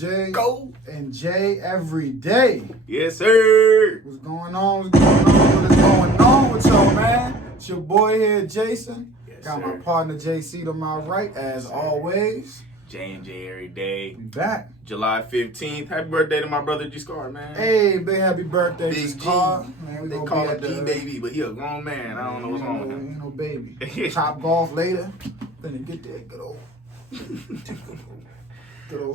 J. Go. And J every day. Yes, sir. What's going on? What's going on? What's going on with y'all, man? It's your boy here, Jason. Yes, Got sir. my partner, JC, to my right, as always. J&J every day. We back. July 15th. Happy birthday to my brother G Scar, man. Hey, big happy birthday, Big G. Car. Man, we They gonna call be him at the G-Baby, but he a grown man. I don't know what's wrong with him. Ain't no baby. Top golf later. Then it get that good old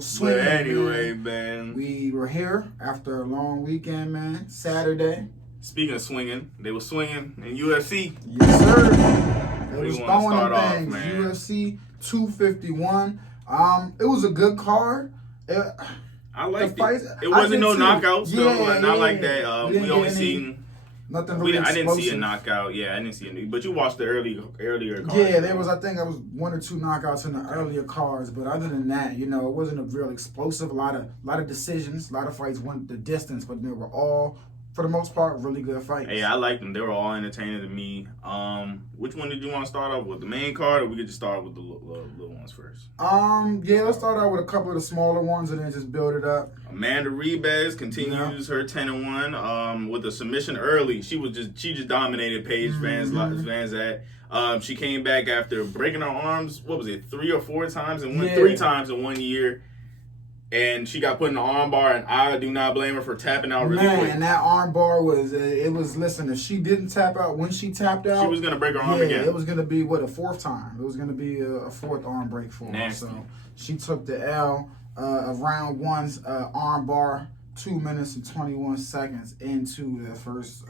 swing. But anyway, man. We were here after a long weekend, man. Saturday. Speaking of swinging, they were swinging in UFC. Yes, sir. They Where was you wanna throwing start them off, things. man? UFC 251. It was a good card. I liked The fights- it. It wasn't I no did too. knockouts, though. Yeah, Not yeah. like that. We We didn't only get any- seen. Nothing really I didn't see a explosive. knockout. Yeah, I didn't see any. But you watched the earlier cards. Yeah, there was. I think there was one or two knockouts in the earlier cards, but other than that, you know, it wasn't a real explosive. A lot of decisions, a lot of fights went the distance, but they were all, for the most part, really good fights. Hey, I liked them. They were all entertaining to me. Which one did you want to start off with? The main card, or we could just start with the little ones first? Yeah, let's start out with a couple of the smaller ones and then just build it up. Amanda Ribas continues her 10-1 with a submission early. She just dominated Paige Van Zant. She came back after breaking her arms. What was it, 3 or 4 times and won 3 times in 1 year. And she got put in the arm bar, and I do not blame her for tapping out really quick. Man, that arm bar was, listen, if she didn't tap out, when she tapped out, She was going to break her arm again. it was going to be, a fourth time. It was going to be a fourth arm break for her. Nasty. So she took the L of round one's arm bar 2 minutes and 21 seconds into the first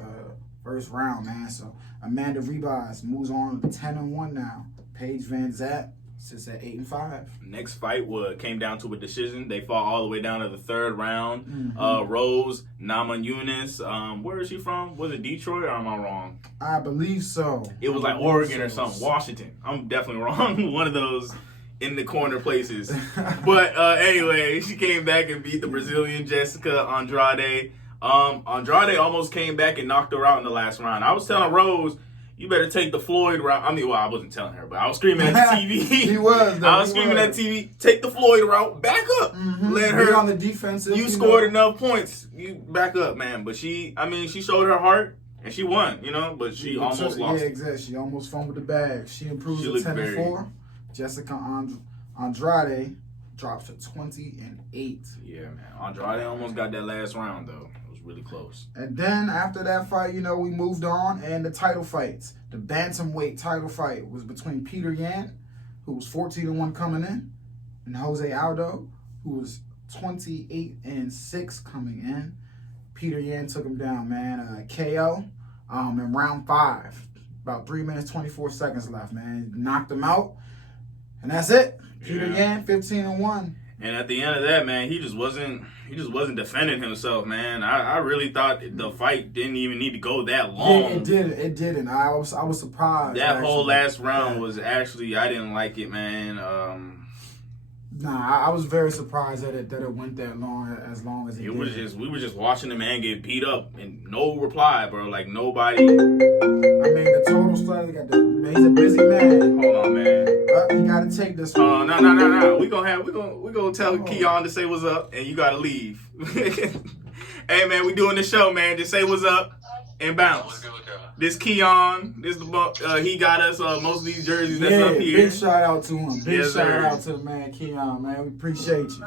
round, man. So Amanda Ribas moves on to 10-1 now. Paige Van Zant sits at 8-5. Next fight came down to a decision. They fought all the way down to the 3rd round. Mm-hmm. Rose Namajunas, where is she from? Was it Detroit or am I wrong? I believe so. It was like Oregon or something. Washington. I'm definitely wrong. One of those in the corner places. But anyway, she came back and beat the Brazilian Jessica Andrade. Andrade almost came back and knocked her out in the last round. I was telling Rose, you better take the Floyd route. I mean, well, I wasn't telling her, but I was screaming at the TV. He was, though. I was screaming at the TV, take the Floyd route, back up. Let her. Be on the defensive. You scored enough points. You back up, man. But she showed her heart, and she won, but she almost lost. Yeah, exactly. She almost fumbled the bag. She improves She to looked 10-4. Jessica Andrade drops to 20-8. Yeah, man. Andrade almost got that last round, though. Really close. And then after that fight, we moved on, and the title fights. The Bantamweight title fight was between Peter Yan, who was 14-1 coming in, and Jose Aldo, who was 28-6 coming in. Peter Yan took him down, man. KO in round 5. About 3 minutes, 24 seconds left, man. Knocked him out, and that's it. Peter Yan, 15-1. And at the end of that, man, he just wasn't defending himself, man. I really thought the fight didn't even need to go that long. Yeah, it didn't. I was surprised. That whole last round was actually, I didn't like it, man. I was very surprised that it went that long, as long as it did. We were just watching the man get beat up and no reply, bro. Like nobody. I mean, the total study he's a busy man. Hold on, man. You gotta take this one. No. We gonna tell Keon to say what's up, and you gotta leave. Hey, man, we doing the show, man. Just say what's up and bounce. This Keon, he got us most of these jerseys that's up here. Big shout out to him. Yes, shout sir. out to the man Keon, man. We appreciate you.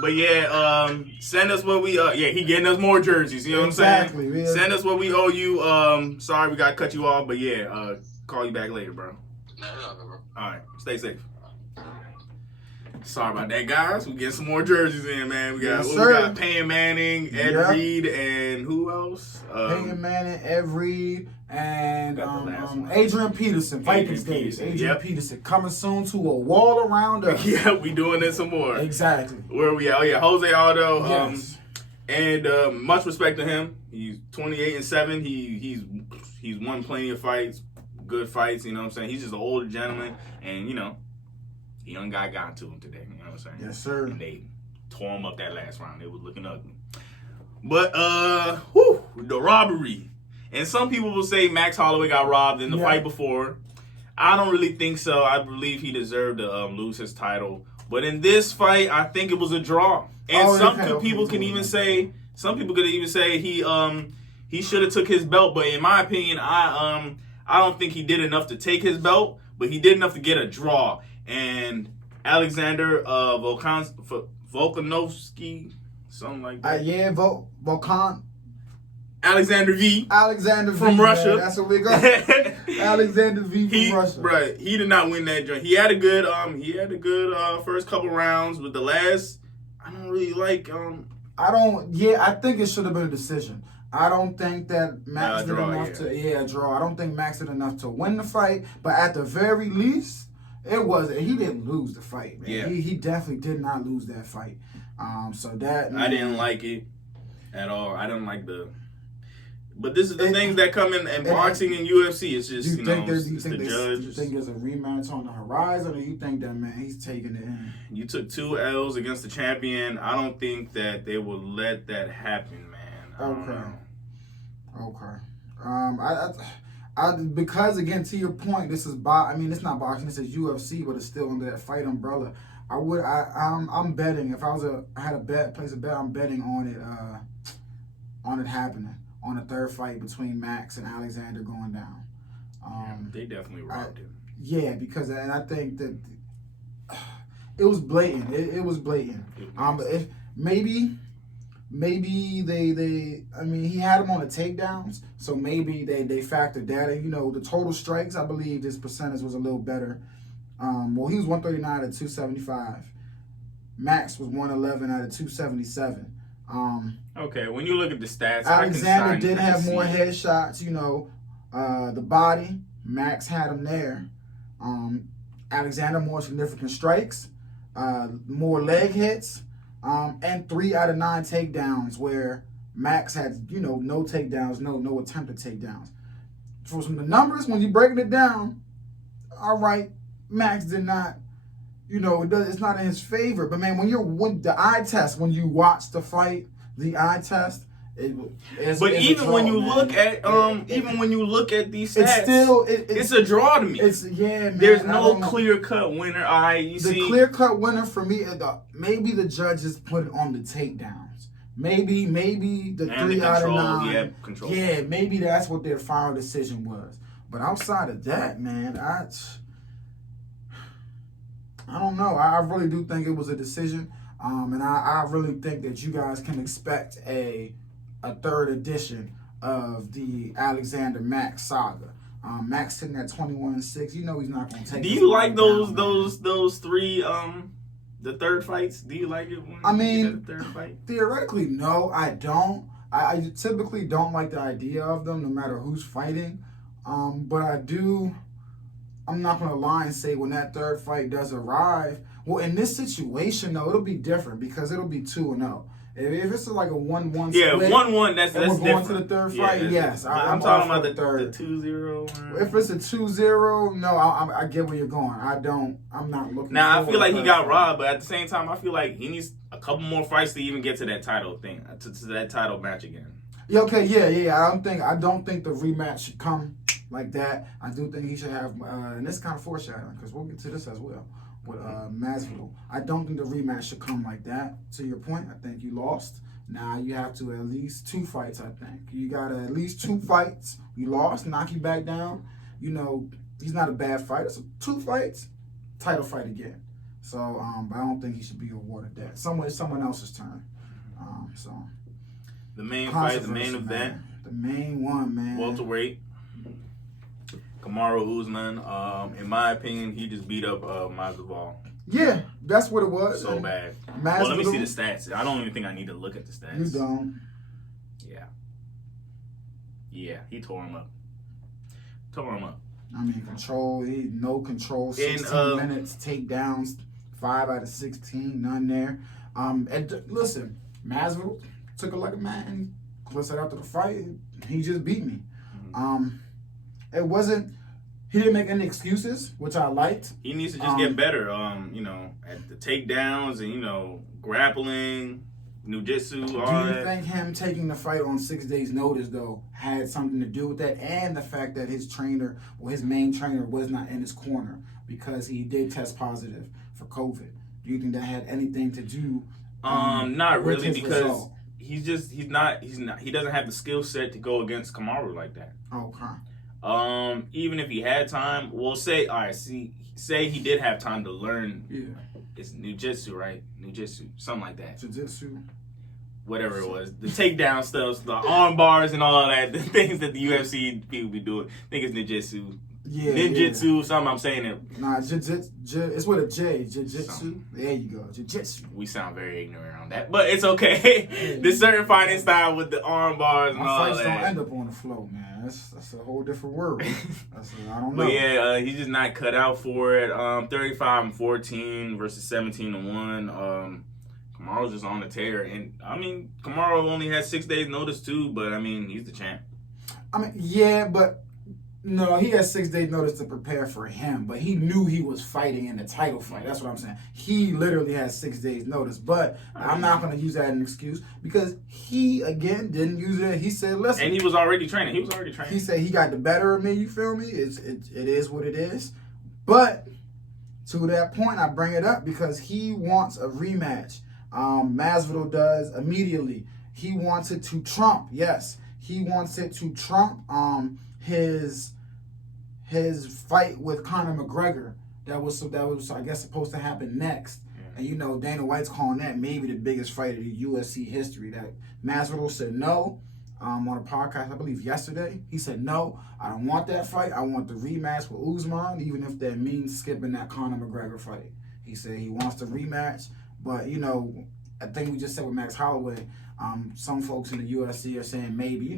But yeah, send us what we he getting us more jerseys, you know what I'm saying? Exactly, yeah. Send us what we owe you. Sorry we gotta cut you off, but yeah, call you back later, bro. Alright, stay safe. Sorry about that, guys. We get some more jerseys in, man. We got Peyton Manning, Ed Reed, and who else? Peyton Manning, Ed Reed, and Adrian Peterson. Vikings days. Adrian Peterson coming soon to a wall around us. Yeah, we doing this some more. Exactly. Where are we at? Oh yeah, Jose Aldo. Yes. And much respect to him. He's 28-7. He's won plenty of fights, good fights. You know what I'm saying? He's just an older gentleman, and the young guy got to him today. You know what I'm saying? Yes, sir. And they tore him up that last round. It was looking ugly. But the robbery. And some people will say Max Holloway got robbed in the fight before. I don't really think so. I believe he deserved to lose his title But in this fight, I think it was a draw. And people could even say he should have took his belt. But in my opinion, I don't think he did enough to take his belt, but he did enough to get a draw. And Alexander Volkanovski, something like that. Alexander V from Russia. Man, that's what we got. Alexander V from Russia. Right. He did not win that joint. He had a good first couple rounds, but the last I don't really like I think it should have been a decision. I don't think that Max did enough to draw. I don't think Max did enough to win the fight, but at the very least, it wasn't. He didn't lose the fight, man. Yeah. He definitely did not lose that fight. So that man, I didn't like it at all. I didn't like but this is the things that come in boxing and UFC. It's just, the judge. Do you think there's a rematch on the horizon, or you think that, man, he's taking it in? You took 2 L's against the champion. I don't think that they will let that happen, man. Okay. Because, again, to your point, this is it's not boxing, this is UFC, but it's still under that fight umbrella. I'm betting. If I had a place a bet, I'm betting on it happening. On the third fight between Max and Alexander going down. They definitely robbed him. Yeah, because and I think that it was blatant. It was blatant. But maybe they he had him on the takedowns, so maybe they factored that in. The total strikes, I believe this percentage was a little better. He was 139 out of 275. Max was 111 out of 277. Okay, when you look at the stats, Alexander did have more headshots, the body, Max had him there. Alexander more significant strikes, more leg hits, and 3 out of 9 takedowns, where Max had, no takedowns, no attempted takedowns. For some of the numbers, when you're breaking it down, all right, Max did not, it's not in his favor. But man, when the eye test, when you watch the fight, the eye test, when you look at these stats, it's a draw to me. Man. There's no clear cut winner. The clear cut winner for me, maybe the judges put it on the takedowns. Maybe the 3 out of 9. Yeah, maybe that's what their final decision was. But outside of that, man, I don't know. I really do think it was a decision. And I really think that you guys can expect a third edition of the Alexander Max saga. Max sitting at 21-6. He's not going to take. Do you like those 3 the third fights? Do you like it when you get a third fight? Theoretically, no, I don't. I typically don't like the idea of them, no matter who's fighting. But I do. I'm not going to lie and say when that third fight does arrive. Well, in this situation, though, it'll be different because it'll be 2-0. If it's like a 1-1 split, 1-1, that's we're different. going to the third fight, yes. I'm talking about the 2-0. If it's a 2-0, no, I get where you're going. I'm not looking. Now, I feel like he got robbed, but at the same time, I feel like he needs a couple more fights to even get to that title thing, to that title match again. Yeah, okay, yeah. I don't think the rematch should come like that. I do think he should have, and this kind of foreshadowing, because we'll get to this as well, with Masvidal. I don't think the rematch should come like that. To your point, I think you lost. Now you have to at least 2 fights, I think. You got at least 2 fights. You lost, knock you back down. He's not a bad fighter. So 2 fights, title fight again. So, but I don't think he should be awarded that. Someone else's turn. The main fight, the main event. Man. The main one, man. Welterweight. Kamaru Usman. In my opinion, he just beat up Masvidal. Yeah, that's what it was. So bad. Well, let me see the stats. I don't even think I need to look at the stats. You don't. Yeah, he tore him up. Control. No control. 16 minutes, takedowns, 5 out of 16, none there. And listen, Masvidal took it like a man. Close it after the fight, he just beat me. It wasn't. He didn't make any excuses, which I liked. He needs to just get better. At the takedowns and grappling, jiu-jitsu, all that. Do you think him taking the fight on 6 days' notice though had something to do with that, and the fact that his trainer, or his main trainer, was not in his corner because he did test positive for COVID? Do you think that had anything to do? Not with really, his because result? he doesn't have the skill set to go against Kamaru like that. Okay. Even if he had time, say he did have time to learn. Yeah. It's Jiu-Jitsu, right? Jiu-Jitsu, something like that. Jiu-Jitsu. Whatever it was, the takedown stuff, the arm bars and all that, the things that the UFC people be doing. I think it's Jiu-Jitsu. Yeah. Ninjutsu, something. I'm saying it. Nah, it's with a J. Jiu-Jitsu. There you go. Jiu-Jitsu. We sound very ignorant on that, but it's okay. Yeah. There's certain fighting style with the arm bars and My all fights that. don't end up on the floor, man. That's a whole different world. I don't know. But yeah, he's just not cut out for it. 35-14 versus 17-1. Kamaru's just on the tear, and I mean, Kamaru only had 6 days notice too, but I mean, he's the champ. I mean, yeah, but no, he had 6 days notice to prepare for him, but he knew he was fighting in the title fight. That's what I'm saying. He literally had 6 days notice, but I'm not going to use that as an excuse because he, again, didn't use it. He said, listen. And he was already training. He said he got the better of me, you feel me? It is what it is. But to that point, I bring it up because he wants a rematch. Masvidal does immediately. He wants it to trump. Yes, he wants it to trump his fight with Conor McGregor. That was I guess supposed to happen next. Yeah. And Dana White's calling that maybe the biggest fight of the UFC history. That Masvidal said no on a podcast, I believe yesterday. He said no, I don't want that fight. I want the rematch with Usman, even if that means skipping that Conor McGregor fight. He said he wants the rematch. But, I think we just said with Max Holloway, some folks in the UFC are saying maybe,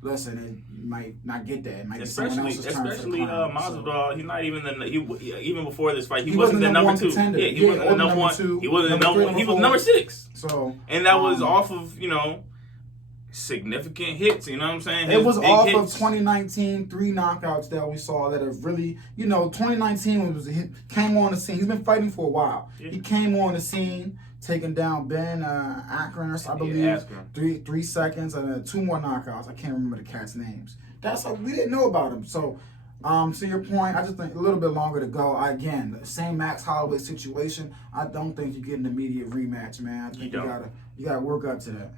listen, it might not get that. It might be someone else's turn for the crown. Masvidal, he's not even even before this fight, he wasn't the number 2. Contender. Yeah, he wasn't the number 1. He wasn't the number 1. He was number 6. So, and that was off of, significant hits, you know what I'm saying? It was off of 2019, 3 knockouts that we saw that have really, 2019 came on the scene. He's been fighting for a while. Yeah. He came on the scene, taking down Ben Askren, I believe, 3 seconds, and then 2 more knockouts. I can't remember the cats' names. We didn't know about him. So, to your point, I just think a little bit longer to go. Again, the same Max Holloway situation. I don't think you get an immediate rematch, man. I think you gotta work up to that.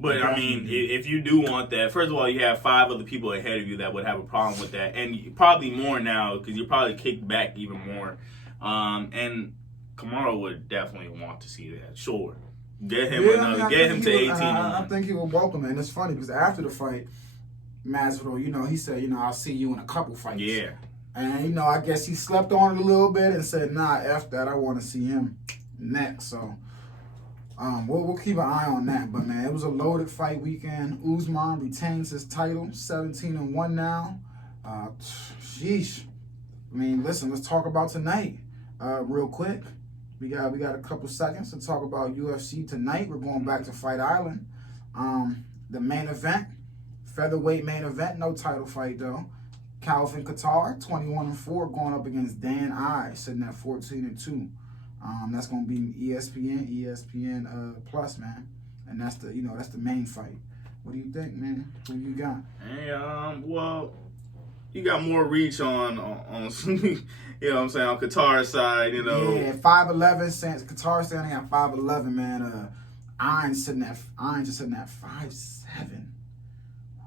But, I mean, if you do want that, first of all, you have 5 other people ahead of you that would have a problem with that. And probably more now because you're probably kicked back even more. And Kamaru would definitely want to see that. Sure. Get him get him to 18. I think he will welcome it. And it's funny because after the fight, Masvidal, he said, I'll see you in a couple fights. Yeah. And, I guess he slept on it a little bit and said, nah, F that. I want to see him next. So, we'll keep an eye on that. But, man, it was a loaded fight weekend. Usman retains his title, 17-1 now. Sheesh. I mean, listen, let's talk about tonight real quick. We got a couple seconds to talk about UFC tonight. We're going back to Fight Island. The main event, featherweight main event, no title fight, though. Calvin Kattar, 21-4, going up against Dan I, sitting at 14-2. That's gonna be ESPN Plus, man, and that's the main fight. What do you think, man? Who you got? Hey, well, you got more reach on you know what I'm saying, on Qatar's side, Yeah, 5'11", since Qatar standing at 5'11", man. Iron's just sitting at 5'7".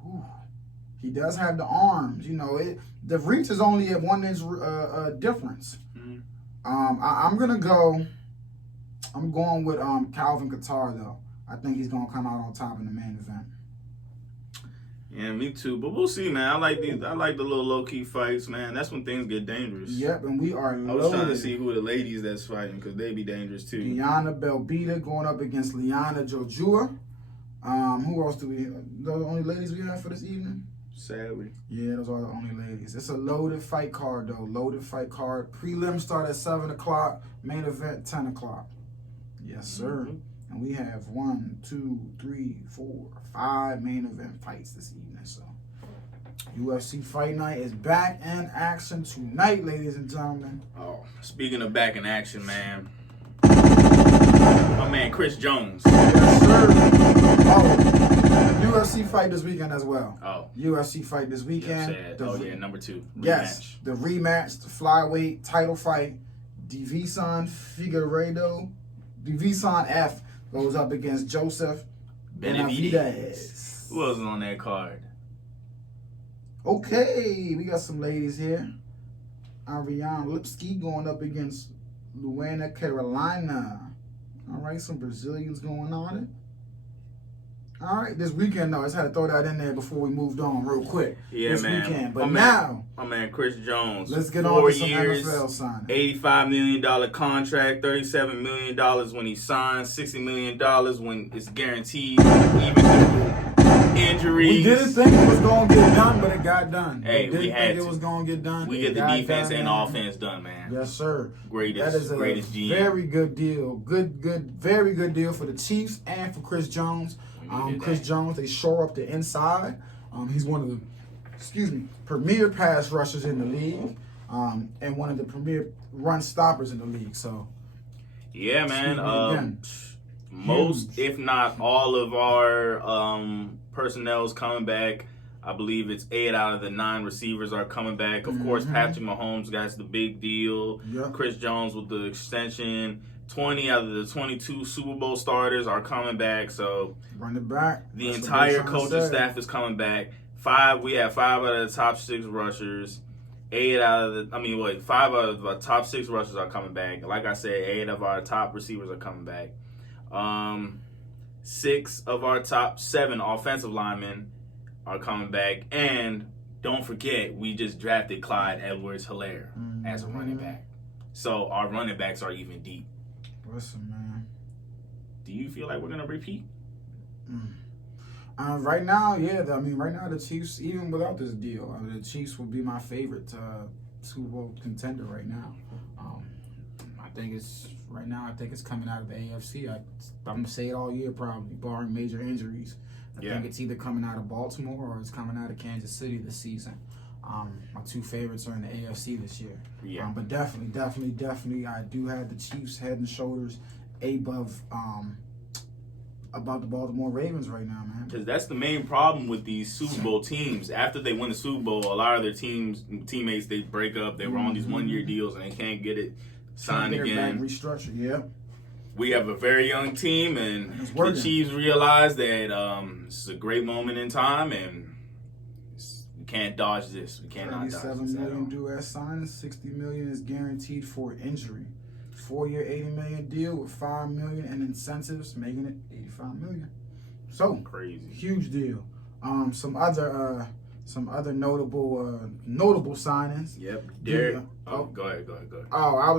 Whew. He does have the arms, the reach is only at 1 inch difference. I'm going with Calvin Kattar though. I think he's gonna come out on top in the main event. Yeah, me too. But we'll see, man. I like the little low key fights, man. That's when things get dangerous. Yep, and we are loaded. I was trying to see who the ladies that's fighting because they be dangerous too. Diana Belbita going up against Liana Jojua. Who else do we? Those are the only ladies we have for this evening. Sadly. Yeah, those are the only ladies. It's a loaded fight card, though. Loaded fight card. Prelims start at 7 o'clock. Main event, 10 o'clock. Yes, sir. Mm-hmm. And we have 1, 2, 3, 4, 5 main event fights this evening. So, UFC Fight Night is back in action tonight, ladies and gentlemen. Oh, speaking of back in action, man. My man, Chris Jones. Yes, sir. Oh, UFC fight this weekend as well. Oh. UFC fight this weekend. Number 2. Rematch. Yes, the rematch, the flyweight title fight. Divisan Figueiredo. Divisan F goes up against Joseph Benavidez. Who else is on that card? Okay, we got some ladies here. Ariane Lipski going up against Luana Carolina. All right, some Brazilians going on it. All right, this weekend, though, I just had to throw that in there before we moved on real quick. Yeah, this man. weekend. But now, my man Chris Jones. Let's get 4 on to some years, NFL signing. $85 million contract, $37 million when he signs, $60 million when it's guaranteed, even through injuries. We didn't think it was going to get done, but it got done. Hey, we had think to. it was going to get done. We get the defense and offense done, man. Yes, sir. Greatest that is a greatest GM. Very good deal. Very good deal for the Chiefs and for Chris Jones. Chris Jones, they shore up the inside. He's one of the, premier pass rushers in the league, and one of the premier run stoppers in the league. So, yeah, man. Most, if not all, of our personnel's coming back. I believe it's 8 out of the 9 receivers are coming back. Of course, Patrick Mahomes got the big deal. Yep. Chris Jones with the extension. 20 out of the 22 Super Bowl starters are coming back. So run it back. The entire coaching staff is coming back. We have 5 out of the top 6 rushers. 5 out of the top 6 rushers are coming back. Like I said, 8 of our top receivers are coming back. 6 of our top 7 offensive linemen are coming back. And don't forget, we just drafted Clyde Edwards-Helaire as a running back. So our running backs are even deep. Listen, man. Do you feel like we're gonna repeat? Right now, yeah. Right now the Chiefs, even without this deal, the Chiefs would be my favorite Super Bowl contender right now. I think it's coming out of the AFC. I'm gonna say it all year, probably barring major injuries. I think it's either coming out of Baltimore or it's coming out of Kansas City this season. My 2 favorites are in the AFC this year. Yeah. But definitely, I do have the Chiefs head and shoulders above about the Baltimore Ravens right now, man. Because that's the main problem with these Super Bowl teams. After they win the Super Bowl, a lot of their teammates, they break up. They were on these 1-year deals and they can't get it signed again. Restructured, yeah. We have a very young team, and the Chiefs realize that this is a great moment in time, and we can't dodge this. We cannot dodge this. $37 million due as signed, $60 million is guaranteed for injury. 4-year, $80 million deal with $5 million in incentives, making it $85 million. So crazy, huge deal. Some other notable signings. Yep. Derek. Go ahead. Oh, I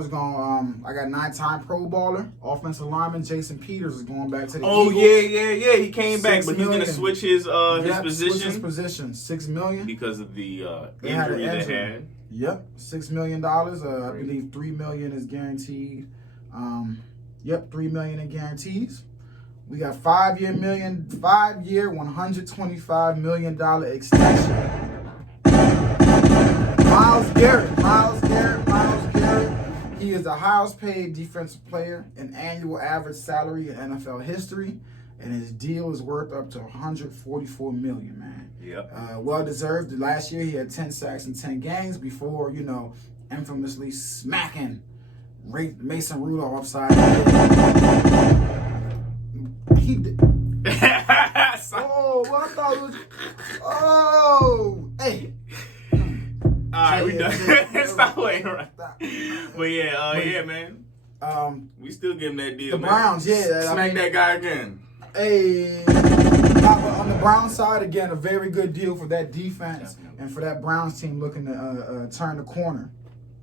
got 9-time Pro Bowler, offensive lineman Jason Peters is going back to the Eagles. Yeah. He came back, but he's gonna switch his position. Switch his position. $6 million because of the injury they had. Yep, $6 million. I believe $3 million is guaranteed. $3 million in guarantees. We got 5-year, $125 million extension. Myles Garrett. He is the highest paid defensive player in annual average salary in NFL history, and his deal is worth up to $144 million, man. Yep. Well deserved. Last year he had 10 sacks in 10 games before, infamously smacking Mason Rudolph upside the head. He did. I thought it was. Oh, hey. All right, we done. Stop waiting around. But yeah, man. We still give him that deal. The Browns, smack that guy again. Hey. On the Browns side, again, a very good deal for that defense and for that Browns team looking to turn the corner.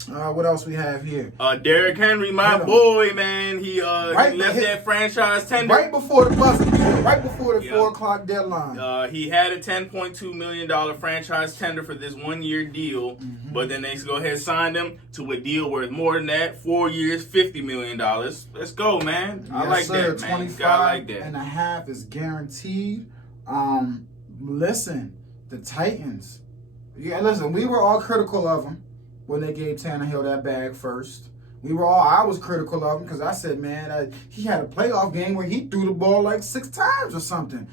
What else we have here? Derrick Henry, my boy, man. He left that franchise tender. Right before the buzzer beater, right before the 4 o'clock deadline. He had a $10.2 million franchise tender for this 1-year deal, but then they go ahead and signed him to a deal worth more than that, 4 years, $50 million. Let's go, man. I like that, man. 25.5 is guaranteed. Listen, the Titans. Yeah, listen, we were all critical of them when they gave Tannehill that bag first. I was critical of him because I said, man, he had a playoff game where he threw the ball like 6 times or something.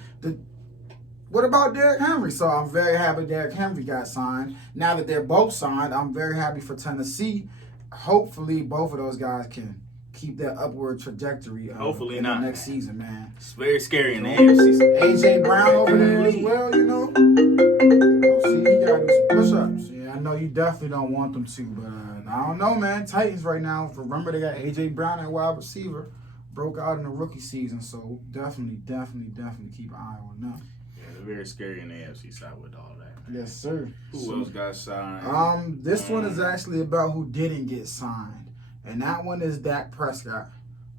What about Derrick Henry? So I'm very happy Derrick Henry got signed. Now that they're both signed, I'm very happy for Tennessee. hopefully both of those guys can keep that upward trajectory. Hopefully in not, the next man. season, man. It's very scary in the AFC. AJ Brown over there as well, you know. Oh, see, he got to do some push-ups. Yeah, I know you definitely don't want them to, but I don't know, man. Titans right now, remember they got AJ Brown at wide receiver. Broke out in the rookie season, so definitely keep an eye on them. Yeah, they're very scary in the AFC side with all that. Yes, sir. Who else got signed? This one is actually about who didn't get signed, and that one is Dak Prescott.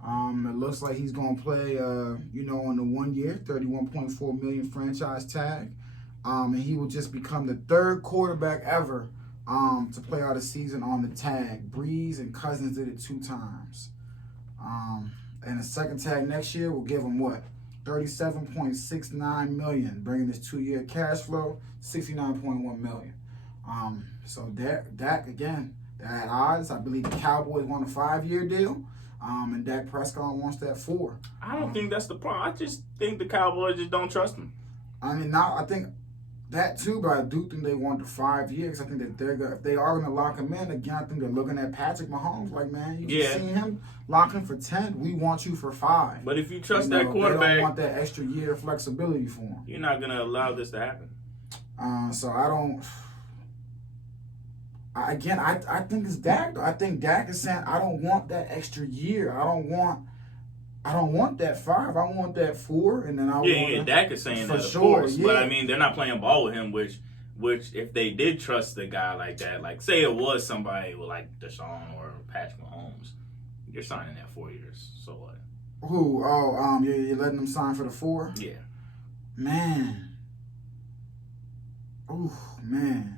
It looks like he's gonna play, on the 1 year, $31.4 million franchise tag, and he will just become the third quarterback ever to play out a season on the tag. Breeze and Cousins did it 2 times. And the second tag next year will give him what? $37.69 million, bringing his 2-year cash flow $69.1 million. So Dak again, they're at odds. I believe the Cowboys want a 5-year deal, and Dak Prescott wants that 4. I don't think that's the problem. I just think the Cowboys just don't trust him. I mean, now I think that too, but I do think they want the 5 years. I think that if they are gonna lock him in again, I think they're looking at Patrick Mahomes like, man, you just seen him locking for 10. We want you for 5. But if you trust that quarterback, they don't want that extra year of flexibility for him. You're not gonna allow this to happen. So I don't. I think it's Dak. I think Dak is saying, I don't want that extra year. I don't want that 5. I want that 4, and then I want Dak is saying that, of sure, course. yeah. But I mean, they're not playing ball with him, which if they did trust the guy like that, like say it was somebody with like Deshaun or Patrick Mahomes, you're signing that 4 years. So what? Who? Oh, you're letting them sign for the 4? Yeah. Man. Oh man.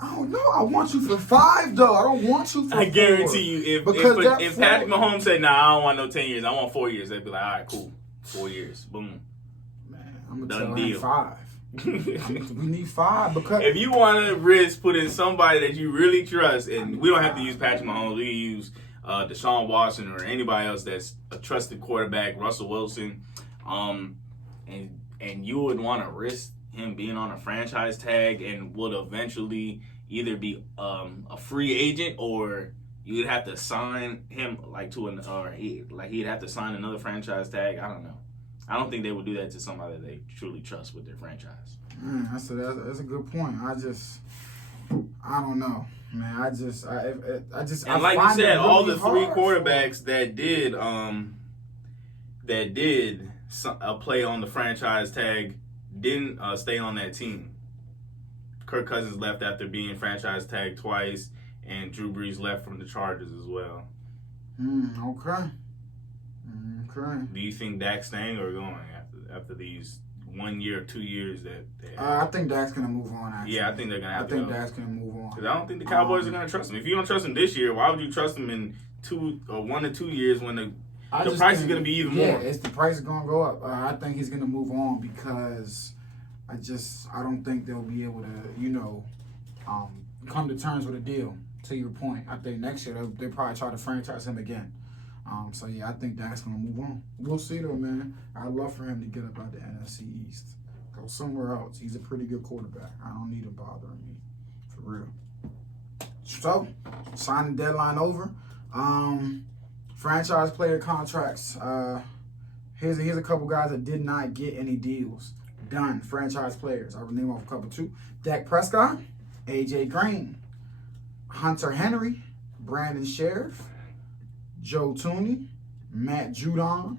I don't know. I want you for 5 though. I don't want you for 4. I guarantee you, if Patrick Mahomes said, "Nah, I don't want no 10 years. I want 4 years," they'd be like, "All right, cool, 4 years, boom." Man, I'm gonna Done tell deal. him 5. We need 5 because if you want to risk putting somebody that you really trust, and we don't have to use Patrick Mahomes, we can use Deshaun Watson or anybody else that's a trusted quarterback, Russell Wilson, and you would want to risk him being on a franchise tag and would eventually either be a free agent or you'd have to sign him he'd have to sign another franchise tag. I don't know. I don't think they would do that to somebody that they truly trust with their franchise. That's a good point. I don't know, man. I like you said, all the 3 quarterbacks that did play on the franchise tag didn't stay on that team. Kirk Cousins left after being franchise tagged twice, and Drew Brees left from the Chargers as well. Okay. Do you think Dak's staying or going after these 1 year, 2 years that they have? I think Dak's gonna move on. Actually. Yeah, I think they're gonna have to. I think Dak's gonna move on because I don't think the Cowboys are gonna trust him. If you don't trust him this year, why would you trust him in 1 or 2 years when the price is gonna be even more? Yeah, the price is gonna go up. I think he's gonna move on because I don't think they'll be able to come to terms with a deal. To your point, I think next year they'll probably try to franchise him again. So yeah, I think Dak's gonna move on. We'll see though, man. I'd love for him to get up out the NFC East, go somewhere else. He's a pretty good quarterback. I don't need him bothering me, for real. So, signing deadline over. Franchise player contracts. Here's a couple guys that did not get any deals done. Franchise players. I'll name off a couple too. Dak Prescott, AJ Green, Hunter Henry, Brandon Sheriff, Joe Tooney, Matt Judon,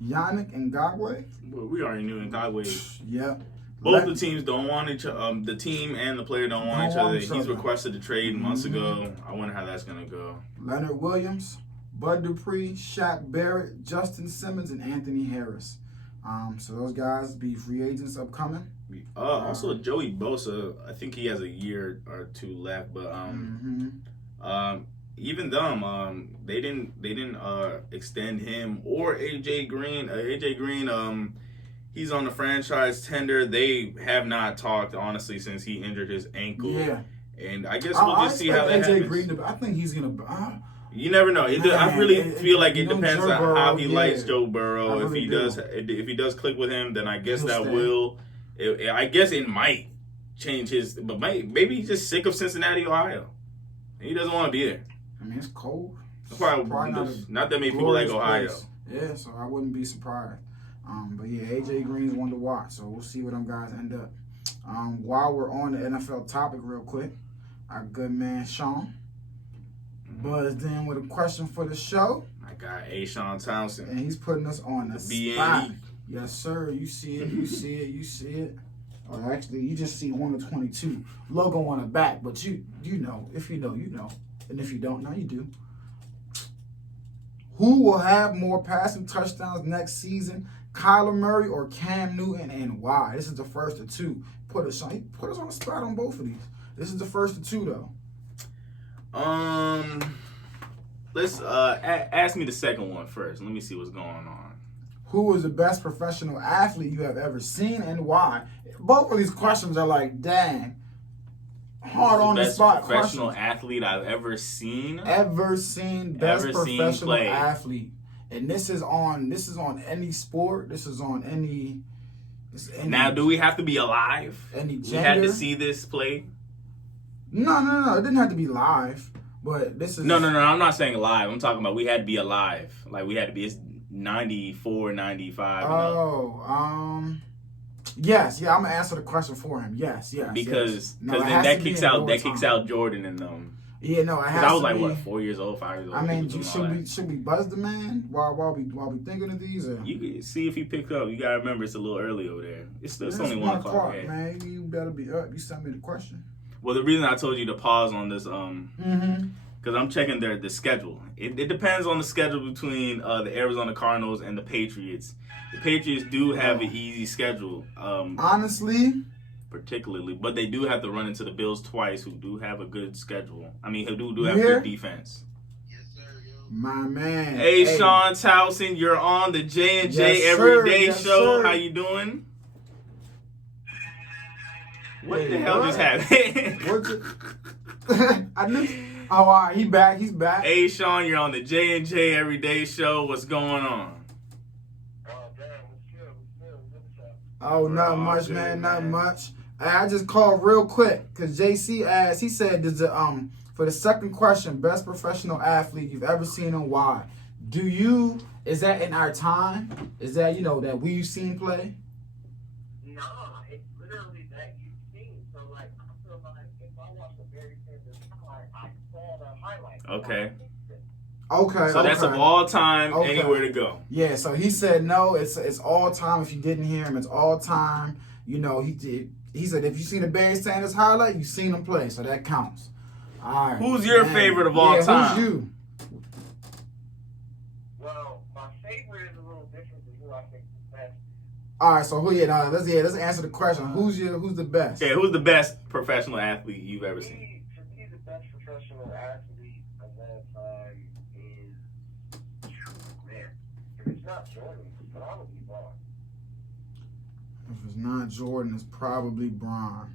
Yannick Ngakoue. Well, we already knew Ngakoue. Yep. Both the teams don't want each other. The team and the player don't want each other. He's requested a trade months ago. I wonder how that's going to go. Leonard Williams, Bud Dupree, Shaq Barrett, Justin Simmons, and Anthony Harris. So those guys be free agents upcoming. Also, Joey Bosa, I think he has a year or 2 left, but even them, they didn't extend him or AJ Green. AJ Green, he's on the franchise tender. They have not talked honestly since he injured his ankle. Yeah, and I guess we'll just see how that happens. Green, I think he's gonna. You never know. I really feel like it depends on how he likes Joe Burrow. If he does click with him, then I guess I guess it might change his. But maybe he's just sick of Cincinnati, Ohio. He doesn't want to be there. I mean, it's cold. Probably not that many people like Ohio. Place. Yeah, so I wouldn't be surprised. But yeah, AJ Green's one to watch, so we'll see where them guys end up. While we're on the NFL topic real quick, our good man Sean buzzed in with a question for the show. My guy, Sean Townsend. And he's putting us on the spot. Yes, sir. You see it, you see it, you see it. Or actually, you just see 1 of 22. Logo on the back, but you know. If you know, you know. And if you don't know, you do. Who will have more passing touchdowns next season? Kyler Murray or Cam Newton, and why? This is the first of two. Put us on the spot on both of these. This is the first of two, though. Let's ask me the second one first. Let me see what's going on. Who is the best professional athlete you have ever seen, and why? Both of these questions are like, dang, hard on the spot. Professional athlete I've ever seen. Best professional athlete. And this is on any sport. This is on any. Now, do we have to be alive? Any gender? We had to see this play. No. It didn't have to be live, but this is. No. I'm not saying live. I'm talking about we had to be alive. Like we had to be. It's 94, 95. Yes. Yeah. I'm gonna answer the question for him. Yes. Because then that kicks out Jordan and them. Yeah, no, it has to be. I was like, what, 4 years old, 5 years old? I mean, should we buzz the man while we thinking of these? Or? You can see if he picked up. You gotta remember it's a little early over there. It's only 1 o'clock. Man, you better be up. You sent me the question. Well, the reason I told you to pause on this, because I'm checking the schedule. It depends on the schedule between the Arizona Cardinals and the Patriots. The Patriots do have an easy schedule. Honestly. Particularly, but they do have to run into the Bills twice, who do have a good schedule. I mean, who do have good defense. Yes, sir, yo. My man. Hey, Sean Towson, you're on the J&J Everyday Show. How you doing? What the hell just happened? I knew. Oh, all right, he's back. Hey, Sean, you're on the J&J Everyday Show. What's going on? Oh, not much, man. Not much. I just called real quick because JC asked. He said, "Does for the second question, best professional athlete you've ever seen and why? Is that in our time? Is that that we've seen play?" No, it's literally that you've seen. So like, I feel like if I watch a very famous highlight, I saw the highlight. Okay. So that's of all time, anywhere to go. Yeah. So he said no. It's all time. If you didn't hear him, it's all time. He said if you seen the Barry Sanders highlight, you seen him play, so that counts. All right. Who's your favorite of all time? Who's you? Well, my favorite is a little different than who I think is the best. All right. So let's answer the question. Who's the best? Yeah. Who's the best professional athlete you've ever seen? For me, the best professional athlete of all time is, man, if it's not Jordan, it's probably Bron. If it's not Jordan, it's probably Bron.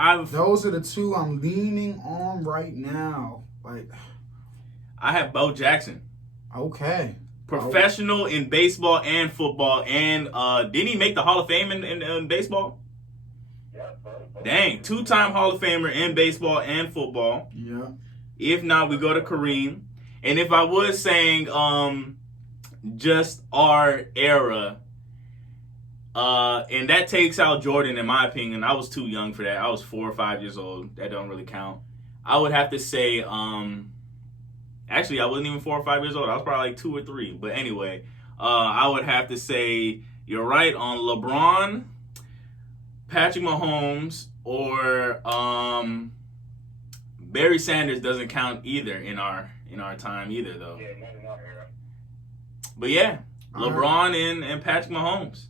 And those are the two I'm leaning on right now. Like, I have Bo Jackson. Okay. Professional in baseball and football, and didn't he make the Hall of Fame in baseball? Yeah. Dang, 2-time Hall of Famer in baseball and football. Yeah. If not, we go to Kareem. And if I was saying just our era, and that takes out Jordan, in my opinion. I was too young for that. I was 4 or 5 years old. That don't really count. I would have to say, actually, I wasn't even 4 or 5 years old. I was probably like 2 or 3. But anyway, I would have to say you're right on LeBron, Patrick Mahomes, or Barry Sanders doesn't count either in our time either, though. Yeah, not in our era. But yeah, LeBron and Patrick Mahomes.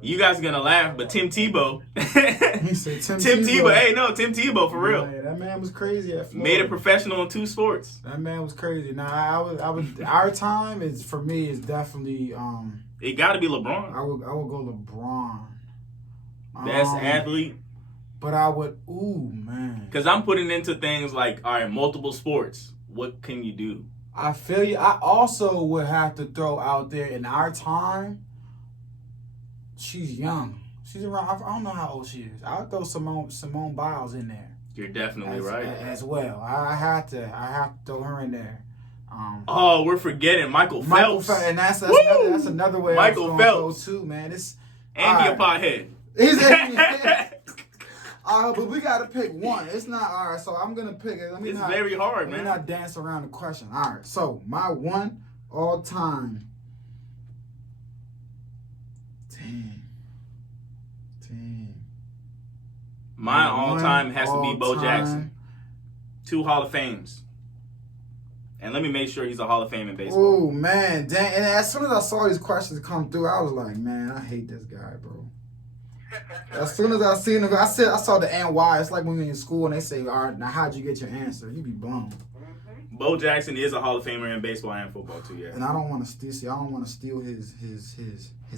You guys are gonna laugh, but Tim Tebow. He said Tim Tebow. Hey, no, Tim Tebow for real. Yeah, that man was crazy at Florida. Made a professional in 2 sports. That man was crazy. Now I was. Our time is for me is definitely. It got to be LeBron. I would go LeBron. Best athlete. But I would. Ooh, man. Because I'm putting into things like, all right, multiple sports. What can you do? I feel you. I also would have to throw out there in our time. She's young. She's around. I don't know how old she is. I'll throw Simone Biles in there. You're definitely right. As well. I have to throw her in there. Oh, we're forgetting Michael Phelps. And that's another way Michael I was Phelps go too, man. It's Andy a pothead. But we gotta pick one. It's not all right. So I'm gonna pick it. It's very hard, man. Let me not dance around the question. All right. So my one all time. Team. My all time has to be Bo Jackson. 2 Hall of Fames. And let me make sure he's a Hall of Fame in baseball. Oh man, dang! And as soon as I saw these questions come through, I was like, man, I hate this guy, bro. As soon as I seen him, I saw the NY. It's like when you're in school and they say, all right, now how'd you get your answer? You be blown. Bo Jackson is a Hall of Famer in baseball and football too, yeah. And I don't want to steal his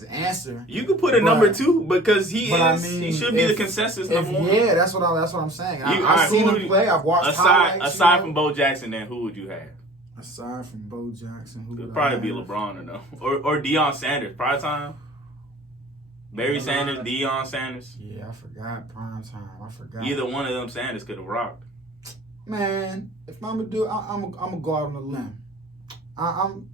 answer. You could put a number 2 because he should be the consensus number 1. Yeah, that's what I'm saying. I've seen him play. I've watched highlights. Aside from Bo Jackson, then who would you have? Aside from Bo Jackson, who would probably be LeBron or no, or Deion Sanders. Prime time. Barry Sanders, Deion Sanders. Yeah, I forgot prime time. I forgot. Either one of them Sanders could have rocked. Man, if I'm gonna do it, I'm gonna go out on a limb. I'm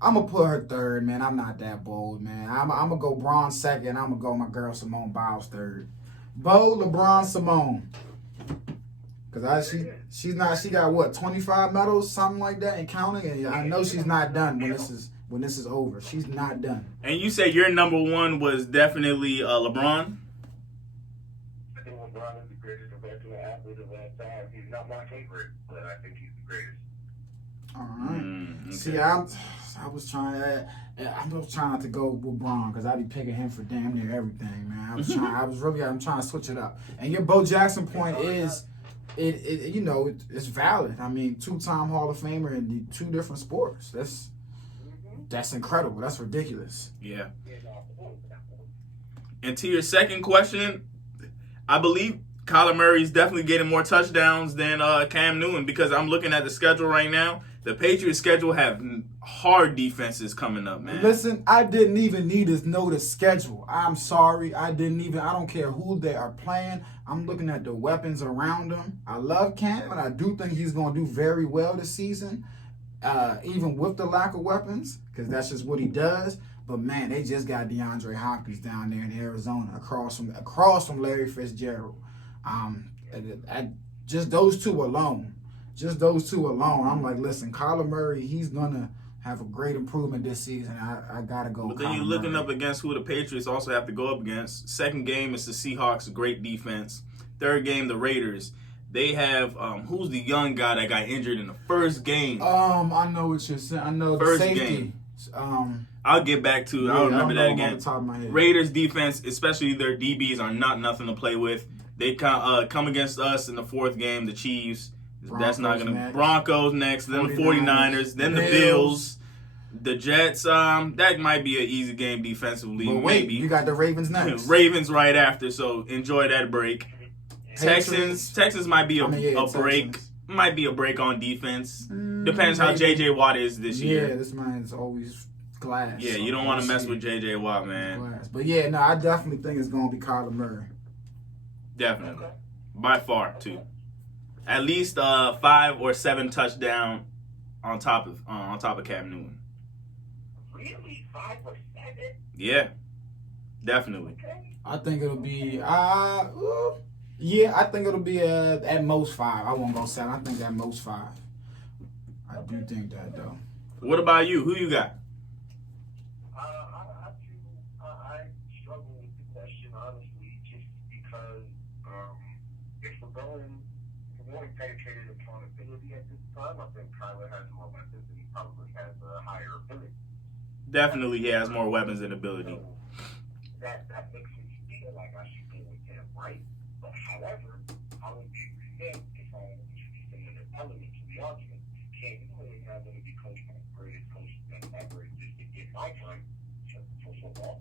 gonna put her third, man. I'm not that bold, man. I'm gonna go Braun second. I'm gonna go my girl Simone Biles third. Bo, LeBron, Simone. Cause she got what 25 medals, something like that, and counting. And I know she's not done when this is over. She's not done. And you say your number 1 was definitely LeBron. I think LeBron is the greatest professional athlete of all time. He's not my favorite, but I think he's the greatest. All right. Okay. See, I was trying not to go with Braun because I be picking him for damn near everything, man. I'm trying to switch it up. And your Bo Jackson point is. It's valid. I mean, 2-time Hall of Famer in the 2 different sports. That's incredible. That's ridiculous. Yeah. And to your second question, I believe Kyler Murray's definitely getting more touchdowns than Cam Newton because I'm looking at the schedule right now. The Patriots' schedule have hard defenses coming up, man. Listen, I didn't even need to know the schedule. I'm sorry. I don't care who they are playing. I'm looking at the weapons around them. I love Cam, and I do think he's going to do very well this season, even with the lack of weapons, because that's just what he does. But, man, they just got DeAndre Hopkins down there in Arizona across from Larry Fitzgerald. Just those two alone, I'm like, listen, Kyler Murray, he's going to have a great improvement this season. I got to go. But then you're looking up against who the Patriots also have to go up against. Second game is the Seahawks, great defense. Third game, the Raiders. They have, who's the young guy that got injured in the first game? I know what you're saying. I know first the safety. Game. I'll get back to I'll remember that again. On the top of my head. Raiders defense, especially their DBs, are not nothing to play with. They come against us in the fourth game, the Chiefs. That's not going to. Broncos next, then the 49ers, then the Bills, the Jets. That might be an easy game defensively. But wait, maybe. You got the Ravens next. Ravens right after, so enjoy that break. Texans might be a break. Might be a break on defense. Depends how J.J. Watt is this year. Yeah, this man's always glass. Yeah, you don't want to mess with J.J. Watt, man. Glass. But yeah, no, I definitely think it's going to be Kyler Murray. Definitely. By far, too. At least 5 or 7 touchdown on top of Cam Newton. Really? 5 or 7? Yeah, definitely. I think it'll be I think it'll be at most 5. I won't go 7. I think at most 5. I do think that though. What about you? Who you got? I struggle with the question honestly, just because if we're going penetrated accountability at this time, I think Kyler has more weapons and he probably has a higher ability. Definitely, he has more weapons and ability. So that makes me feel like I should go with him, right? But however, I would be remiss if I was using an element to the argument. Cam Newton is not going to be coached by the greatest coach that ever existed in my time for football.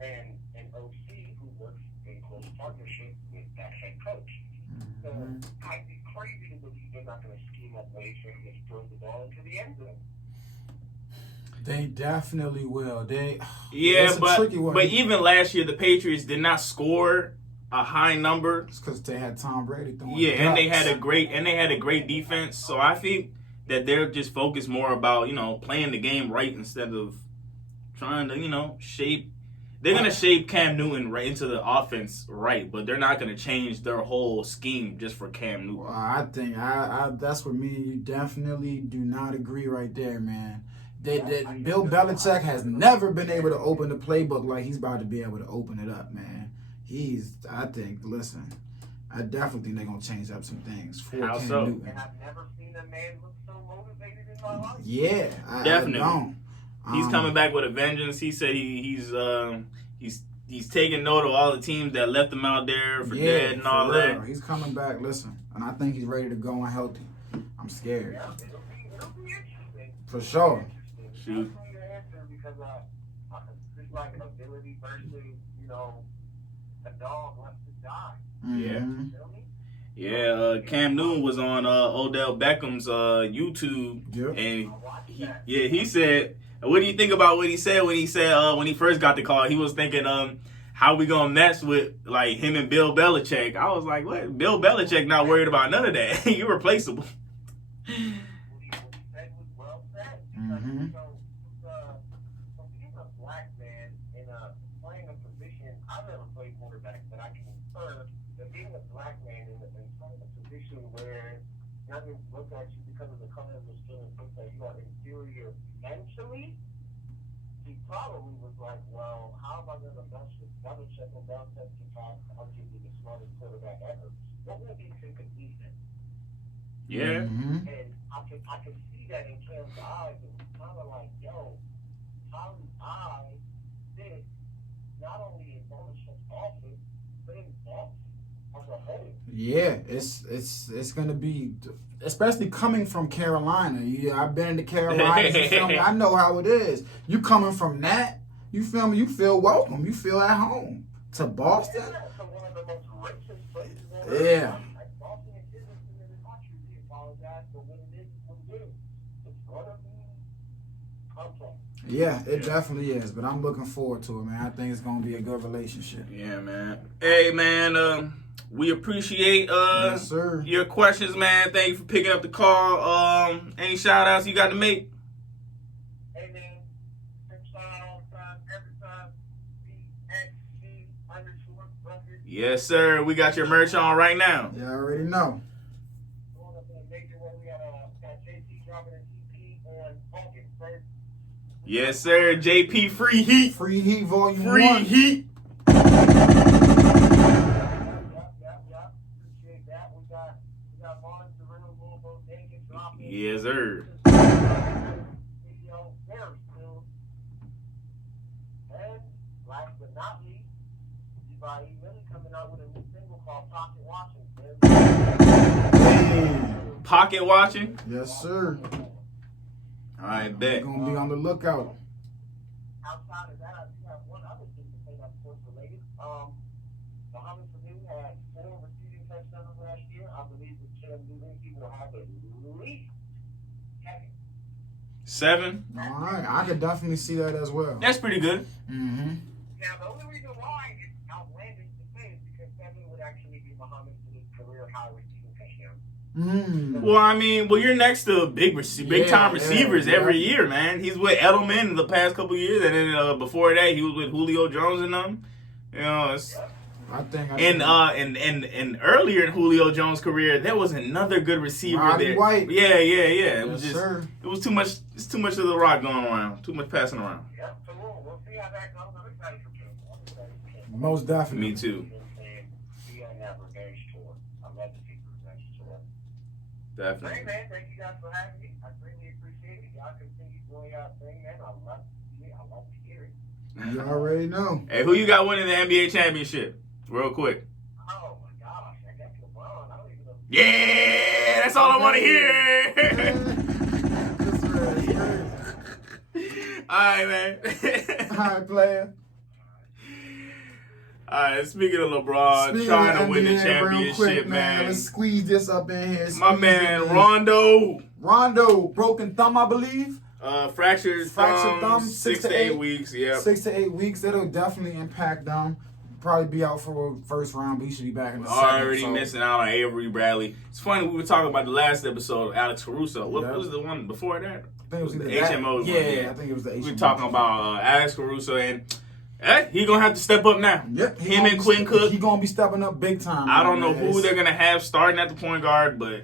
And an OC who works in close partnership with that head coach. So I'd be crazy to believe they're not going to scheme up ways for him to throw the ball into the end zone. They definitely will. Yeah, it's a tricky one. but even last year, the Patriots did not score a high number. It's because they had Tom Brady throwing and they ducks. had a great defense. So I think that they're just focused more about playing the game right instead of trying to shape. They're gonna shape Cam Newton right into the offense right, but they're not gonna change their whole scheme just for Cam Newton. Well, I think I that's where me and you definitely do not agree right there, man. Bill Belichick has never been able to open the playbook like he's about to be able to open it up, man. I definitely think they're going to change up some things for How Cam so? Newton. And I've never seen a man look so motivated in my life. Yeah, Definitely. I don't. He's coming back with a vengeance. He said he's taking note of all the teams that left him out there for dead and all that. He's coming back, listen, and I think he's ready to go and healthy. I'm scared. Yeah, it'll be interesting. For sure. Shoot. Because it's like an ability versus, a dog wants to die. Mm-hmm. Yeah. You feel me? Yeah, Cam Newton was on Odell Beckham's YouTube, Yep. and he said, what do you think about what he said when he first got the call? He was thinking, how we gonna mess with like him and Bill Belichick? I was like, what? Bill Belichick not worried about none of that. You're replaceable. What he said was well said. Mm-hmm. So being a black man in playing a position, I've never played quarterback, but I can infer that being a black man in playing a position where youngins look at you because of the color of your skin and think that you are inferior mentally, he probably was like, well, how am I going to mess with Belichick and Belichick to talk arguably the smartest quarterback ever? What would he think of defense? Yeah. Mm-hmm. And I could see that in Cam's eyes. It was kind of like, yo, how do I fit not only in Belichick's office, but in Boston as a whole? Yeah, it's gonna be, especially coming from Carolina. I've been into Carolina. You feel me? I know how it is. You coming from that, you feel me? You feel welcome. You feel at home. To Boston. Yeah, so one of the most racist places on Yeah. earth. Like Boston is business in the country. We apologize for what it is. What it is. It's gonna be complex. Yeah, it definitely is. But I'm looking forward to it, man. I think it's gonna be a good relationship. Yeah, man. Hey, man. We appreciate Yes, sir. your questions, man. Thank you for picking up the call. Any shout outs you got to make? Hey man, same sign all the time, every time. BXG_record. Yes, sir. We got your merch on right now. You already know. Going up in a major way. We got JP dropping an EP on August 1st. Yes, sir. JP Free Heat. Free Heat Volume Free 1. Heat. Yep. Appreciate that. We got Mars, the real Louisville Vegas dropping. Yes, sir. Video very soon. And last but not least, Levi really coming out with a new single called Pocket Watching. Pocket watching. Yes, sir. All right, bet. We're gonna be on the lookout. Outside of that, I do have one other thing to say that's sports related. Muhammad Sanu had 4 receiving touchdowns last year. I believe with Cam Newton, he will have at least 7. 7. All right, I could definitely see that as well. That's pretty good. Mm-hmm. Now, the only reason why it's outlandish to say is because 7 would actually be Muhammad Sanu's career high receiving touchdown. Well, I mean, you're next to big time receivers every yeah. year, man. He's with Edelman the past couple of years, and then before that, he was with Julio Jones and them. I think. And earlier in Julio Jones' career, there was another good receiver Roddy there. White. Yeah. It was Yes, just, sir. it was too much. It's too much of the rock going around. Too much passing around. Yeah, so we'll see how that goes. I'm excited for Cam. Most definitely. Me too. Be on that revenge tour. I love to see the revenge tour. Definitely. Hey man, thank you guys for having me. I greatly appreciate it. Y'all continue doing y'all thing, man. I love to see it. I love to hear it. You already know. Hey, who you got winning the NBA championship? Real quick. Oh my gosh, I guess LeBron. I don't even know. Yeah, that's all I want to hear. All right, man. All right, player. All right, speaking of LeBron, trying to win the championship, real quick, man. Let's squeeze this up in here. My man, Rondo. Rondo, broken thumb, I believe. Fractured thumb, 6 to 8 weeks. Yeah, 6 to 8 weeks. That'll definitely impact them. Probably be out for a first round, but he should be back in the second. Already missing out on Avery Bradley. It's funny, we were talking about the last episode, Alex Caruso. What was the one before that? I think it was the either HMO. Yeah, I think it was the HMO. We were talking about Alex Caruso, and he gonna have to step up now. Yep, him and Quinn Cook. He gonna be stepping up big time. I don't know who they're gonna have starting at the point guard, but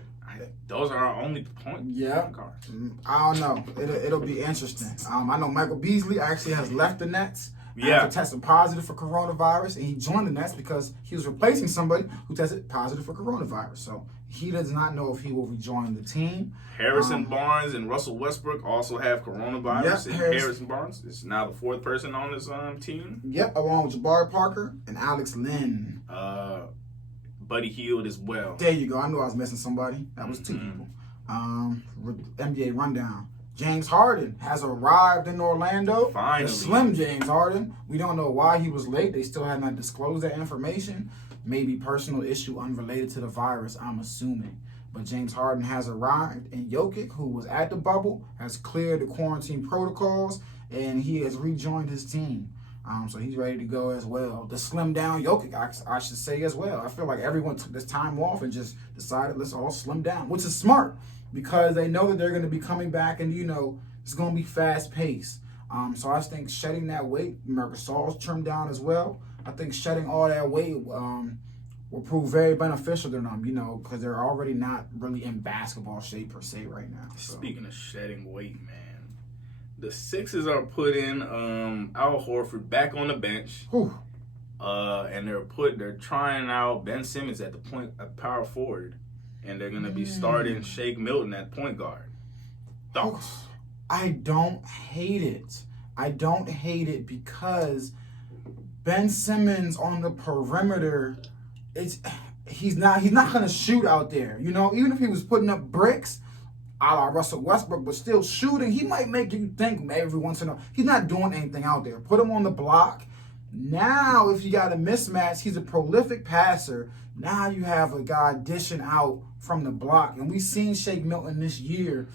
those are our only point guards. I don't know. It'll be interesting. I know Michael Beasley actually has left the Nets. After testing positive for coronavirus, and he joined the Nets because he was replacing somebody who tested positive for coronavirus. So he does not know if he will rejoin the team. Harrison Barnes and Russell Westbrook also have coronavirus. Yep, and Harrison Barnes is now the fourth person on this team. Yep, along with Jabari Parker and Alex Lynn. Buddy Hield as well. There you go. I knew I was missing somebody. That was two people. NBA rundown. James Harden has arrived in Orlando. Finally. The slim James Harden. We don't know why he was late. They still have not disclosed that information. Maybe personal issue unrelated to the virus, I'm assuming. But James Harden has arrived. And Jokic, who was at the bubble, has cleared the quarantine protocols. And he has rejoined his team. So he's ready to go as well. The slim down Jokic, I should say as well. I feel like everyone took this time off and just decided let's all slim down, which is smart. Because they know that they're going to be coming back and, it's going to be fast-paced. So I think shedding that weight, Marcus Gasol's trimmed down as well. I think shedding all that weight will prove very beneficial to them, because they're already not really in basketball shape per se right now. So. Speaking of shedding weight, man, the Sixers are putting Al Horford back on the bench. Whew. And they're trying out Ben Simmons at power forward. And they're going to be starting Shake Milton at point guard. Thoughts? I don't hate it. I don't hate it because Ben Simmons on the perimeter, he's not going to shoot out there. Even if he was putting up bricks, a la Russell Westbrook, but still shooting, he might make you think every once in a while. He's not doing anything out there. Put him on the block. Now, if you got a mismatch, he's a prolific passer. Now you have a guy dishing out from the block, and we've seen Shake Milton this year,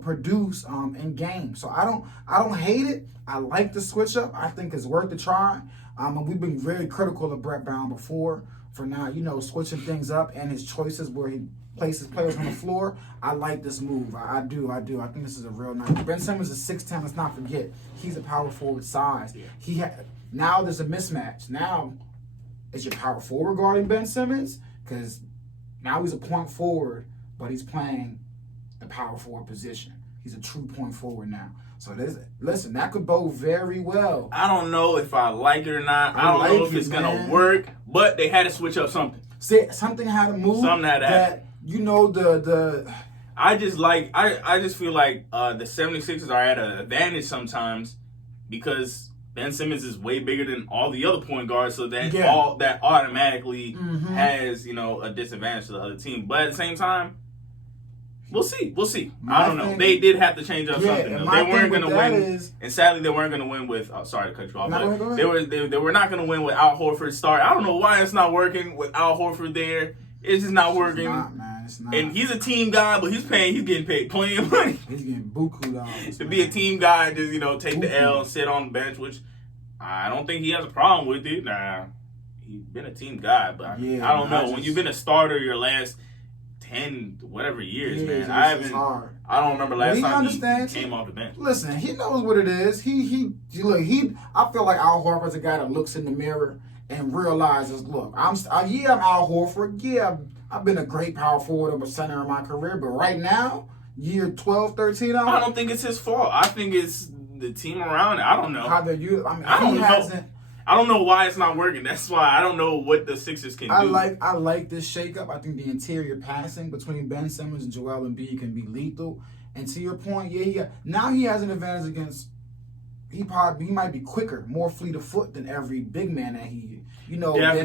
produce in games. So I don't hate it. I like the switch up. I think it's worth a try. And we've been very critical of Brett Brown before for now, switching things up and his choices where he places players on the floor. I like this move. I do. I think this is a real nice. Ben Simmons is 6'10". Let's not forget he's a power forward size. Yeah. Now there's a mismatch. Now, is your power forward guarding Ben Simmons? Because now he's a point forward, but he's playing the power forward position. He's a true point forward now. So listen, that could bode very well. I don't know if I like it or not. I don't know if it's going to work, but they had to switch up something. See, something had to move. Something had to happen. I just feel like the 76ers are at an advantage sometimes because Ben Simmons is way bigger than all the other point guards, so that that automatically has, a disadvantage to the other team. But at the same time, we'll see. I don't know. They did have to change up something. They weren't going to win, and sadly, they weren't going to win with. Sorry to cut you off, but they were not going to win with Al Horford start. I don't know why it's not working with Al Horford there. It's just not working. It's not, man. It's not. And he's a team guy, but he's getting paid plenty of money. He's getting buku dollars to be a team guy and just take the L, sit on the bench, which I don't think he has a problem with it. Nah, he's been a team guy, but I don't know. When you've been a starter your last 10 whatever years, man, I don't remember last time he came off the bench. Listen, he knows what it is. I feel like Al Horford's a guy that looks in the mirror and realizes, look, I'm Al Horford. Yeah, I've been a great power forward of a center in my career, but right now, year 12, 13, I don't think it's his fault. I think it's the team around it. I don't know. I don't know why it's not working. That's why I don't know what the Sixers can do. I like this shakeup. I think the interior passing between Ben Simmons and Joel Embiid can be lethal. And to your point, now he has an advantage against. He might be quicker, more fleet of foot than every big man that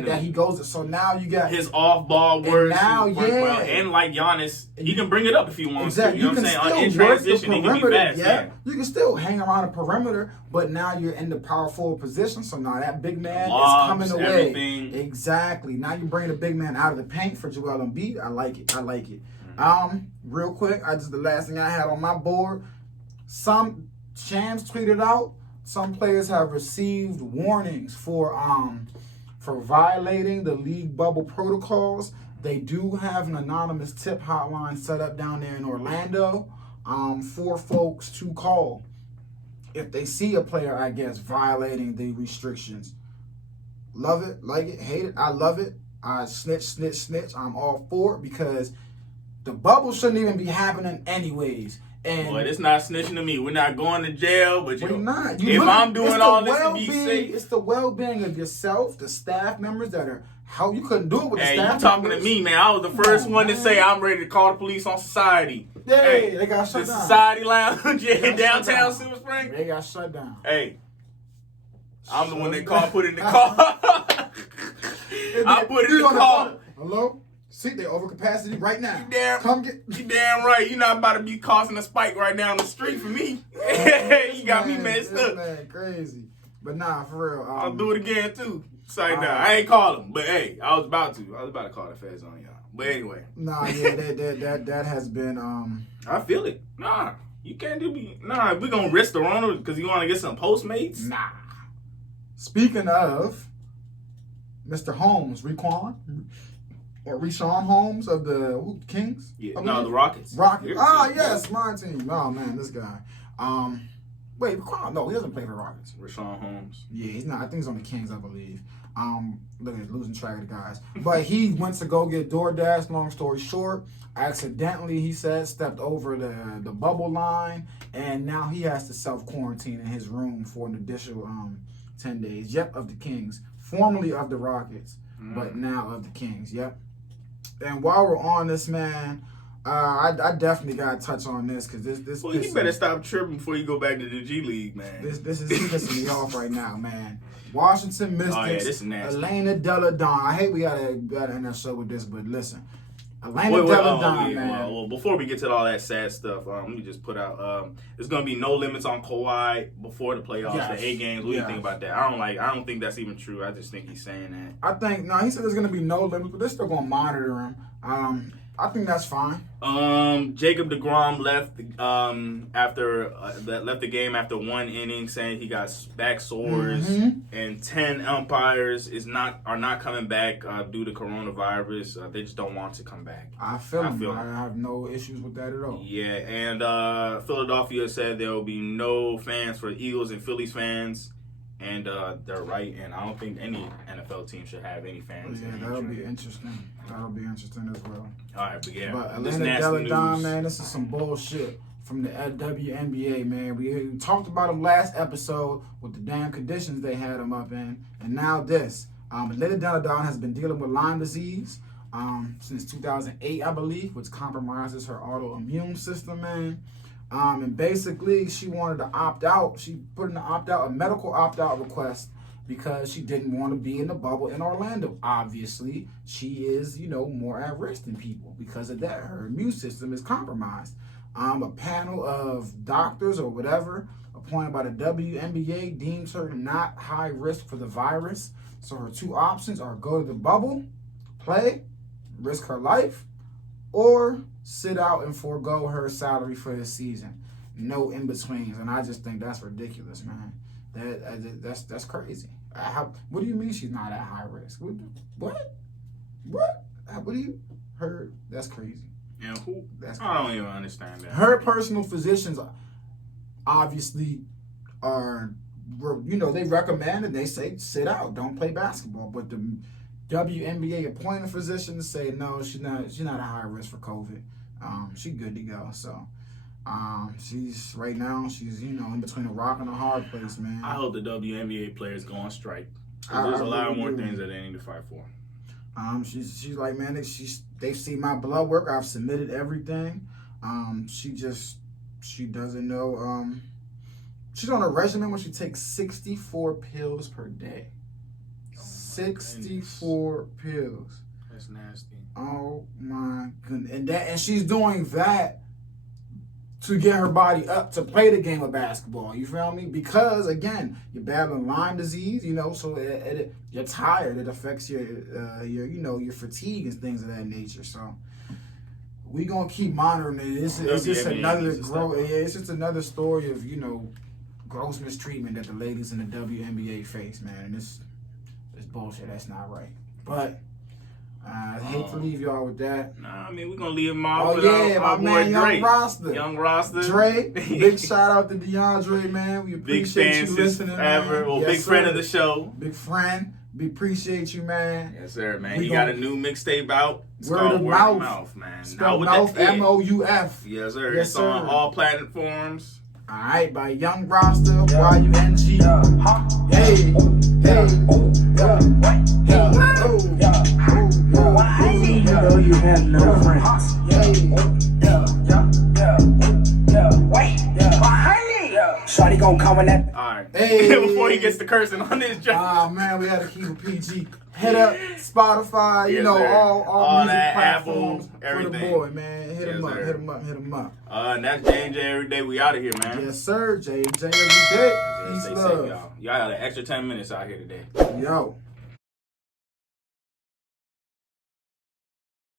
that he goes. So now you got his off ball work. Now, well. And like Giannis, he can bring it up if he wants to. You know what I'm saying? In transition, he can be fast. Yeah, you can still hang around the perimeter, but now you're in the power forward position. So now that big man Lobs, is coming away. Everything. Exactly. Now you bring the big man out of the paint for Joel Embiid. I like it. Real quick, the last thing I had on my board. Some Shams tweeted out some players have received warnings for violating the league bubble protocols. They do have an anonymous tip hotline set up down there in Orlando for folks to call if they see a player, I guess, violating the restrictions. Love it, like it, hate it. I love it. I snitch. I'm all for it because the bubble shouldn't even be happening anyways. And boy, it's not snitching to me. We're not going to jail, but we're not. If I'm doing all this to be safe, it's the well-being of yourself, the staff members that are how you couldn't do it with the staff. Hey, you talking to me, man? I was the first one to say I'm ready to call the police on society. Hey, they got shut the down. Society Lounge in downtown Silver Spring. They got shut down. Hey, I'm the one they call, put in the car. I put it in the car. Hello? See, they overcapacity right now. You damn right. You're not about to be causing a spike right down the street for me. You got me messed up. Man, crazy. But nah, for real. I'll do it again too. Sorry, nah, I ain't call them, but hey, I was about to call the feds on y'all. But anyway. Nah, yeah, that has been I feel it. Nah, you can't do me. Nah, we gonna risk the runner because you want to get some Postmates. Nah. Speaking of Mr. Holmes, Richaun Holmes of the Kings? Yeah, no, the Rockets. Yes, my team. Oh man, this guy. Wait, no, he doesn't play for the Rockets. Richaun Holmes. Yeah, he's not. I think he's on the Kings, I believe. Look at losing track of the guys. But he went to go get DoorDash. Long story short, accidentally, he said, stepped over the bubble line, and now he has to self-quarantine in his room for an additional 10 days. Yep, of the Kings, formerly of the Rockets, but now of the Kings. Yep. And while we're on this, man, I definitely got to touch on this because this. Well, you better stop tripping before you go back to the G League, man. This is pissing me off right now, man. Washington Mystics. Oh, yeah, this is nasty. Elena Delle Donne. I hate we gotta end that show with this, but listen, Elena Delle Donne, man. Well, before we get to all that sad stuff, let me just put out. There's gonna be no limits on Kawhi before the playoffs, Yes. the 8 games. What do you think about that? I don't think that's even true. I just think he's saying that. He said there's gonna be no limits, but they're still gonna monitor him. I think that's fine. Jacob DeGrom left left the game after 1 inning, saying he got back sores, and 10 umpires are not coming back due to coronavirus. They just don't want to come back. I feel him. I have no issues with that at all. Yeah, and Philadelphia said there will be no fans for Eagles and Phillies fans. And they're right, and I don't think any NFL team should have any fans. Yeah, that'll be interesting. That'll be interesting as well. All right, but yeah. But Elena Delle Donne, man, this is some bullshit from the WNBA, man. We talked about them last episode with the damn conditions they had them up in, and now this. Elena Delle Donne has been dealing with Lyme disease since 2008, I believe, which compromises her autoimmune system, man. And basically, she wanted to opt out. She put in a medical opt-out request because she didn't want to be in the bubble in Orlando. Obviously, she is, more at risk than people because of that. Her immune system is compromised. A panel of doctors or whatever appointed by the WNBA deems her not high risk for the virus. So her two options are go to the bubble, play, risk her life, or sit out and forego her salary for this season. No in-betweens. And I just think that's ridiculous, man. That's crazy. What do you mean she's not at high risk? What? What do you heard? That's crazy. And who? That's crazy. I don't even understand that. Her personal physicians obviously are, they recommend and they say sit out, don't play basketball. But the WNBA appointed physicians say no, she's not at high risk for COVID. She's good to go. So she's in between a rock and a hard place, man. I hope the WNBA players go on strike. There's a lot more things that they need to fight for. She's like, man, they see my blood work. I've submitted everything. She doesn't know. She's on a regimen where she takes 64 pills per day. 64 pills. That's nasty. Oh my goodness. And she's doing that to get her body up to play the game of basketball. You feel me? Because again, you're battling Lyme disease, so you're tired. It affects your fatigue and things of that nature. So we gonna keep monitoring it. It's just WNBA another needs to step up. it's just another story of gross mistreatment that the ladies in the WNBA face, man. And it's bullshit. That's not right. But I hate to leave y'all with that. Nah, I mean, we're going to leave him off Oh with yeah, our my boy man, Drake. Young Roster. Young Roster. Dre, big shout out to DeAndre, man. We Big appreciate fan you since listening, forever. man. Well, Yes, big friend sir. of the show. Big friend. We appreciate you, man. Yes, sir, man. We He gon- got a new mixtape out. It's Word called of Word Mouth. of Mouth, man. Spell with mouth, the N. MOUF. Yes, sir. Yes, It's on sir. all platforms. All right, by Young Roster, YUNG. Hey, hey, You know you have no friends. Shawty gon' come in that. All right. Hey. Before he gets to cursing on this job. Ah man, we had to keep it PG. Hit up Spotify, Yes, sir. all music that, platforms Apple, for the everything. boy, man. Hit Yes, him up, sir. hit him up, hit him up. And that's J&J every day. We out of here, man. Yes, sir. JJ every day. Peace, Stay safe, love. y'all. Y'all got an extra 10 minutes out here today. Yo.